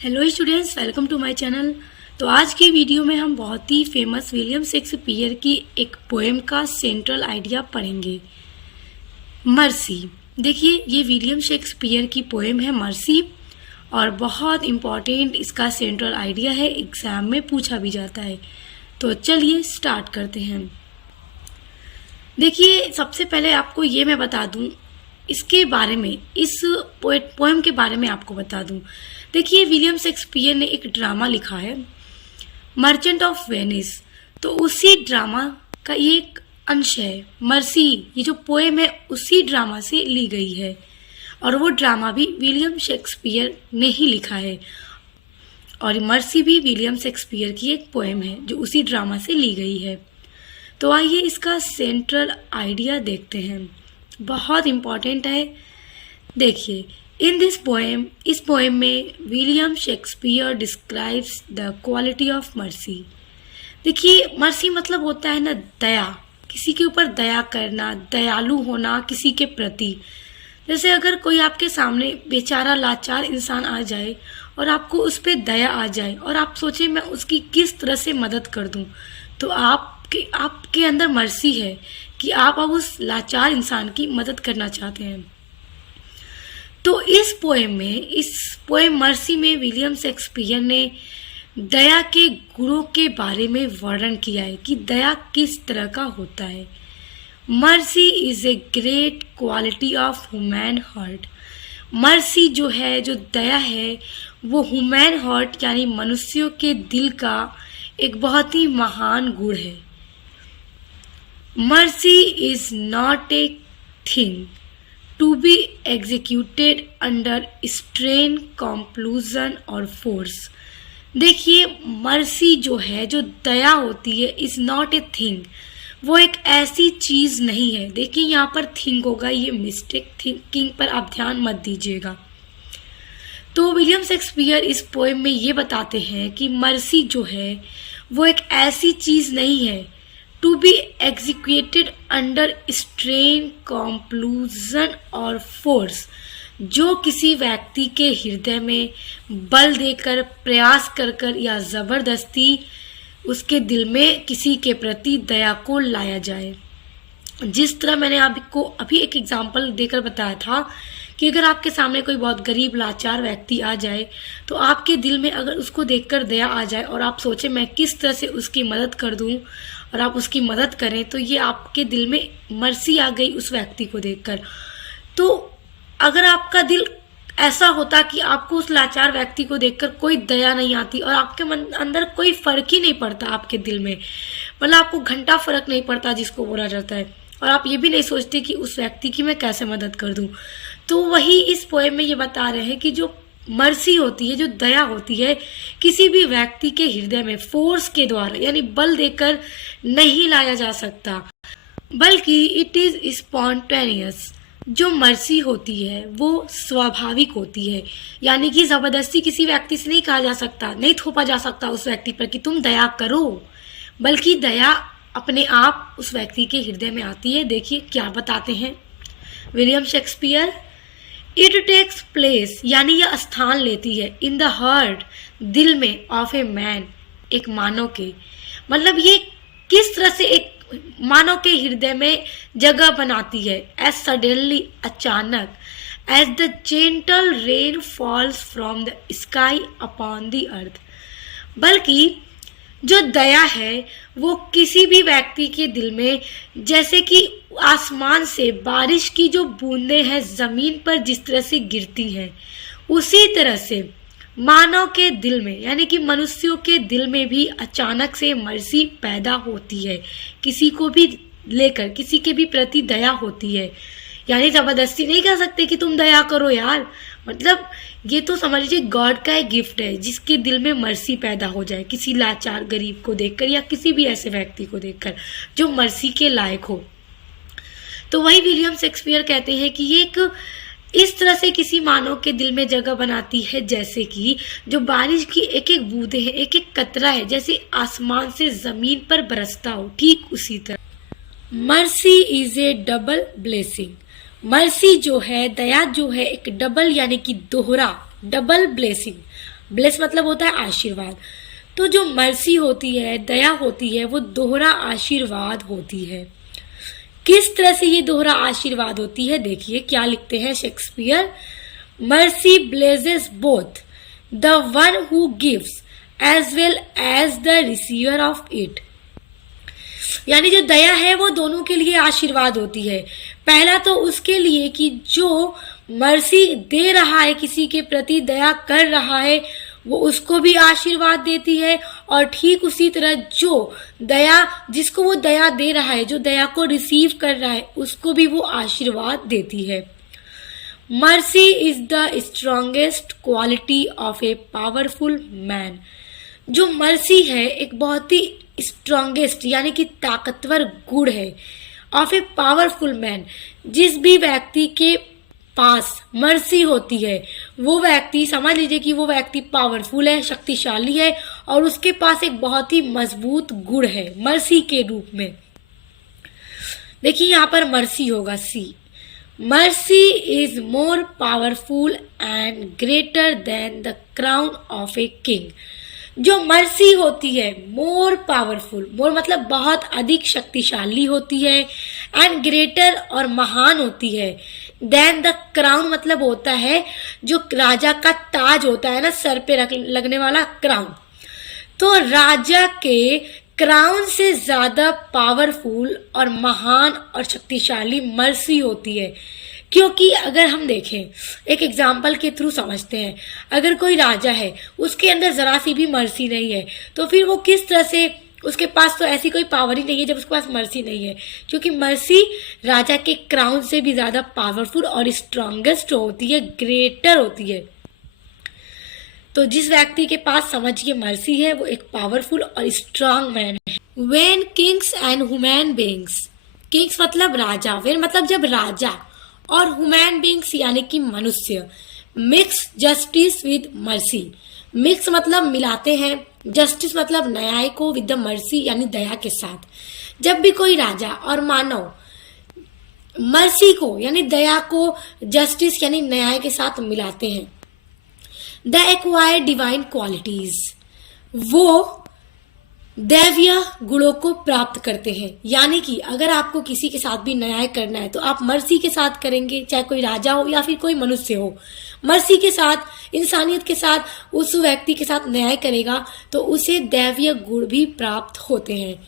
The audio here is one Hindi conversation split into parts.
Hello students, welcome to my channel. तो आज की वीडियो में हम बहुत ही फेमस विलियम शेक्सपियर की एक पोएम का सेंट्रल आइडिया पढ़ेंगे, मर्सी। देखिए, ये विलियम शेक्सपियर की पोएम है मर्सी और बहुत इम्पॉर्टेंट इसका सेंट्रल आइडिया है, एग्जाम में पूछा भी जाता है। तो चलिए स्टार्ट करते हैं। देखिए, सबसे पहले आपको ये मैं बता दूं इसके बारे में, इस पोएम के बारे में आपको बता दूं। देखिए, विलियम शेक्सपियर ने एक ड्रामा लिखा है, मर्चेंट ऑफ वेनिस। तो उसी ड्रामा का ये एक अंश है मर्सी। ये जो पोएम है उसी ड्रामा से ली गई है और वो ड्रामा भी विलियम शेक्सपियर ने ही लिखा है और मर्सी भी विलियम शेक्सपियर की एक पोएम है जो उसी ड्रामा से ली गई है। तो आइए इसका सेंट्रल आइडिया देखते हैं, बहुत इम्पॉर्टेंट है। देखिए, इन दिस पोएम, इस पोएम में William Shakespeare describes the quality of mercy. देखिए, मर्सी मतलब होता है ना दया, किसी के ऊपर दया करना, दयालु होना किसी के प्रति। जैसे अगर कोई आपके सामने बेचारा लाचार इंसान आ जाए और आपको उस पर दया आ जाए और आप सोचे मैं उसकी किस तरह से मदद कर दूं, तो आपके अंदर मर्सी है कि आप अब उस लाचार इंसान की मदद करना चाहते हैं। तो इस पोएम मर्सी में विलियम शेक्सपियर ने दया के गुणों के बारे में वर्णन किया है कि दया किस तरह का होता है। Mercy is a great quality of human heart. Mercy जो है, जो दया है, वो ह्यूमन हार्ट यानी मनुष्यों के दिल का एक बहुत ही महान गुण है। Mercy is not a thing to be executed under strain, compulsion और फोर्स। देखिए, मर्सी जो है, जो दया होती है, इज नॉट ए थिंग। वो एक ऐसी चीज नहीं है। देखिए, यहाँ पर थिंग होगा, ये मिस्टेक, थिंकिंग पर आप ध्यान मत दीजिएगा। तो विलियम शेक्सपियर इस पोएम में ये बताते हैं कि मर्सी जो है वो एक ऐसी चीज नहीं है to be executed under strain, compulsion और फोर्स, जो किसी व्यक्ति के हृदय में बल देकर, प्रयास कर या जबरदस्ती उसके दिल में किसी के प्रति दया को लाया जाए। जिस तरह मैंने आपको अभी एक एग्जाम्पल देकर बताया था कि अगर आपके सामने कोई बहुत गरीब लाचार व्यक्ति आ जाए तो आपके दिल में अगर उसको देखकर दया आ जाए और आप सोचें मैं किस तरह से उसकी मदद कर दूं और आप उसकी मदद करें, तो ये आपके दिल में मर्सी आ गई उस व्यक्ति को देखकर। तो अगर आपका दिल ऐसा होता कि आपको उस लाचार व्यक्ति को देखकर कोई दया नहीं आती और आपके मन अंदर कोई फर्क ही नहीं पड़ता, आपके दिल में मतलब आपको घंटा फर्क नहीं पड़ता जिसको बोला जाता है, और आप ये भी नहीं सोचते कि उस व्यक्ति की मैं कैसे मदद कर दूं, तो वही इस पोएम में ये बता रहे हैं कि जो मर्सी होती है, जो दया होती है, किसी भी व्यक्ति के हृदय में फोर्स के द्वारा यानी बल देकर नहीं लाया जा सकता, बल्कि इट इज स्पॉन्टेनियस। जो मर्सी होती है वो स्वाभाविक होती है, यानी कि जबरदस्ती किसी व्यक्ति से नहीं कहा जा सकता, नहीं थोपा जा सकता उस व्यक्ति पर कि तुम दया करो, बल्कि दया अपने आप उस व्यक्ति के हृदय में आती है। देखिए क्या बताते हैं William Shakespeare, it takes place यानी यह स्थान लेती है इन द हार्ट, दिल में, ऑफ ए मैन, एक मानव के। मतलब ये किस तरह से एक मानव के हृदय में जगह बनाती है, एज सडनली, अचानक, as the gentle rain falls from the sky upon the earth. बल्कि जो दया है वो किसी भी व्यक्ति के दिल में जैसे कि आसमान से बारिश की जो बूंदें हैं जमीन पर जिस तरह से गिरती हैं, उसी तरह से मानव के दिल में यानी कि मनुष्यों के दिल में भी अचानक से मर्जी पैदा होती है, किसी को भी लेकर, किसी के भी प्रति दया होती है। यानी जबरदस्ती नहीं कह सकते कि तुम दया करो यार, मतलब ये तो समझ लीजिए गॉड का एक गिफ्ट है जिसके दिल में मर्सी पैदा हो जाए किसी लाचार गरीब को देखकर या किसी भी ऐसे व्यक्ति को देखकर जो मर्सी के लायक हो। तो वही विलियम शेक्सपियर कहते हैं कि ये एक इस तरह से किसी मानव के दिल में जगह बनाती है जैसे कि जो बारिश की एक एक बूंदे है, एक एक कतरा है, जैसे आसमान से जमीन पर बरसता हो, ठीक उसी तरह mercy is A double blessing. Mercy जो है, दया जो है, एक डबल यानी कि दोहरा, डबल ब्लेसिंग, ब्लेस मतलब होता है आशीर्वाद। तो जो मर्सी होती है, दया होती है, वो दोहरा आशीर्वाद होती है। किस तरह से ये दोहरा आशीर्वाद होती है, देखिए क्या लिखते हैं Shakespeare. Mercy blesses both the one who gives as well as the receiver of it. यानी जो दया है वो दोनों के लिए आशीर्वाद होती है। पहला तो उसके लिए कि जो मर्सी दे रहा है, किसी के प्रति दया कर रहा है, वो उसको भी आशीर्वाद देती है, और ठीक उसी तरह जो दया, जिसको वो दया दे रहा है, जो दया को रिसीव कर रहा है, उसको भी वो आशीर्वाद देती है। Mercy is the strongest quality of a powerful man. जो मर्सी है एक बहुत ही स्ट्रॉन्गेस्ट यानी कि ताकतवर गुण है ऑफ ए पावरफुल मैन। जिस भी व्यक्ति के पास मर्सी होती है वो व्यक्ति, समझ लीजिए कि वो व्यक्ति पावरफुल है, शक्तिशाली है, और उसके पास एक बहुत ही मजबूत गुण है मर्सी के रूप में। देखिए यहाँ पर मर्सी होगा सी। Mercy is more powerful and greater than the crown of a king. जो मर्सी होती है मोर पावरफुल, मोर मतलब बहुत अधिक शक्तिशाली होती है, एंड ग्रेटर और महान होती है, देन द क्राउन मतलब होता है जो राजा का ताज होता है ना, सर पे लगने वाला क्राउन। तो राजा के क्राउन से ज्यादा पावरफुल और महान और शक्तिशाली मर्सी होती है। क्योंकि अगर हम देखें, एक एग्जाम्पल के थ्रू समझते हैं, अगर कोई राजा है उसके अंदर जरा सी भी मर्सी नहीं है तो फिर वो किस तरह से, उसके पास तो ऐसी कोई पावर ही नहीं है जब उसके पास मर्सी नहीं है। क्योंकि मर्सी राजा के क्राउन से भी ज्यादा पावरफुल और स्ट्रॉन्गेस्ट होती है, ग्रेटर होती है। तो जिस व्यक्ति के पास समझिए मर्सी है वो एक पावरफुल और स्ट्रांग मैन है। When Kings and human beings, Kings मतलब राजा, वेन मतलब जब राजा, और ह्यूमन बींग्स यानी कि मनुष्य, mix justice with mercy. Mix मतलब मिलाते हैं, जस्टिस मतलब न्याय को, विद द मर्सी यानी दया के साथ। जब भी कोई राजा और मानव मर्सी को यानी दया को जस्टिस यानी न्याय के साथ मिलाते हैं, द एक्वायर्ड डिवाइन क्वालिटीज, वो दैवीय गुणों को प्राप्त करते हैं। यानी कि अगर आपको किसी के साथ भी न्याय करना है तो आप मर्सी के साथ करेंगे, चाहे कोई राजा हो या फिर कोई मनुष्य हो। मर्सी के साथ, इंसानियत के साथ उस व्यक्ति के साथ न्याय करेगा तो उसे दैवीय गुण भी प्राप्त होते हैं।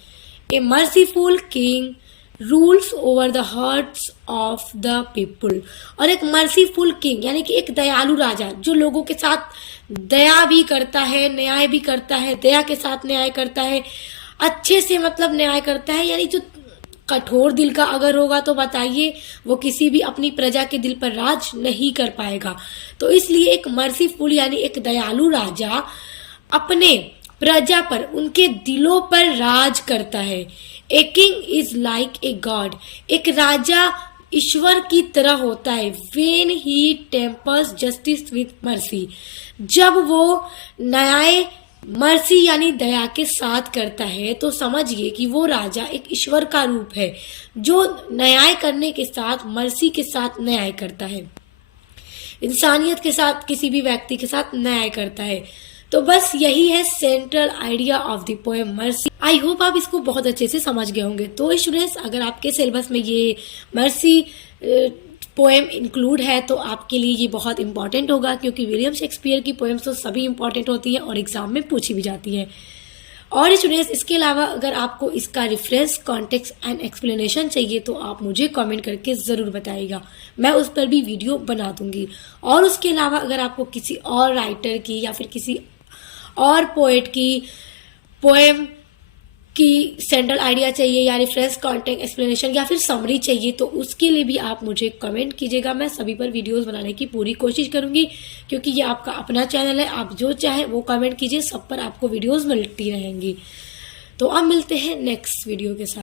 A merciful king rules over the hearts of the people. और एक मर्सीफुल किंग यानी कि एक दयालु राजा जो लोगों के साथ दया भी करता है, न्याय भी करता है, दया के साथ न्याय करता है, अच्छे से मतलब न्याय करता है। यानी जो कठोर दिल का अगर होगा तो बताइए वो किसी भी अपनी प्रजा के दिल पर राज नहीं कर पाएगा। तो इसलिए एक मर्सीफुल यानी एक दयालु राजा अपने प्रजा पर, उनके दिलों पर राज करता है। A king is like a god, एक राजा ईश्वर की तरह होता है। When he tempers justice with mercy, जब वो न्याय मर्सी यानी दया के साथ करता है तो समझिए कि वो राजा एक ईश्वर का रूप है जो न्याय करने के साथ, मर्सी के साथ न्याय करता है, इंसानियत के साथ, किसी भी व्यक्ति के साथ न्याय करता है। तो बस यही है central idea of the poem mercy. I hope आप इसको बहुत अच्छे से समझ गए होंगे। तो स्टूडेंट्स, अगर आपके सिलेबस में ये मर्सी पोएम इंक्लूड है तो आपके लिए ये बहुत इंपॉर्टेंट होगा, क्योंकि विलियम शेक्सपियर की पोएम्स तो सभी इंपॉर्टेंट होती हैं और एग्जाम में पूछी भी जाती हैं। और स्टूडेंट्स, इसके अलावा अगर आपको इसका रेफरेंस, कॉन्टेक्स्ट एंड एक्सप्लेनेशन चाहिए तो आप मुझे कमेंट करके ज़रूर बताइएगा, मैं उस पर भी वीडियो बना दूंगी। और उसके अलावा अगर आपको किसी और राइटर की या फिर किसी और पोएट की पोएम की सेंट्रल आइडिया चाहिए या रेफरेंस, कॉन्टेक्स्ट, एक्सप्लेनेशन या फिर समरी चाहिए तो उसके लिए भी आप मुझे कमेंट कीजिएगा। मैं सभी पर वीडियोस बनाने की पूरी कोशिश करूंगी, क्योंकि ये आपका अपना चैनल है। आप जो चाहे वो कमेंट कीजिए, सब पर आपको वीडियोस मिलती रहेंगी। तो अब मिलते हैं नेक्स्ट वीडियो के साथ।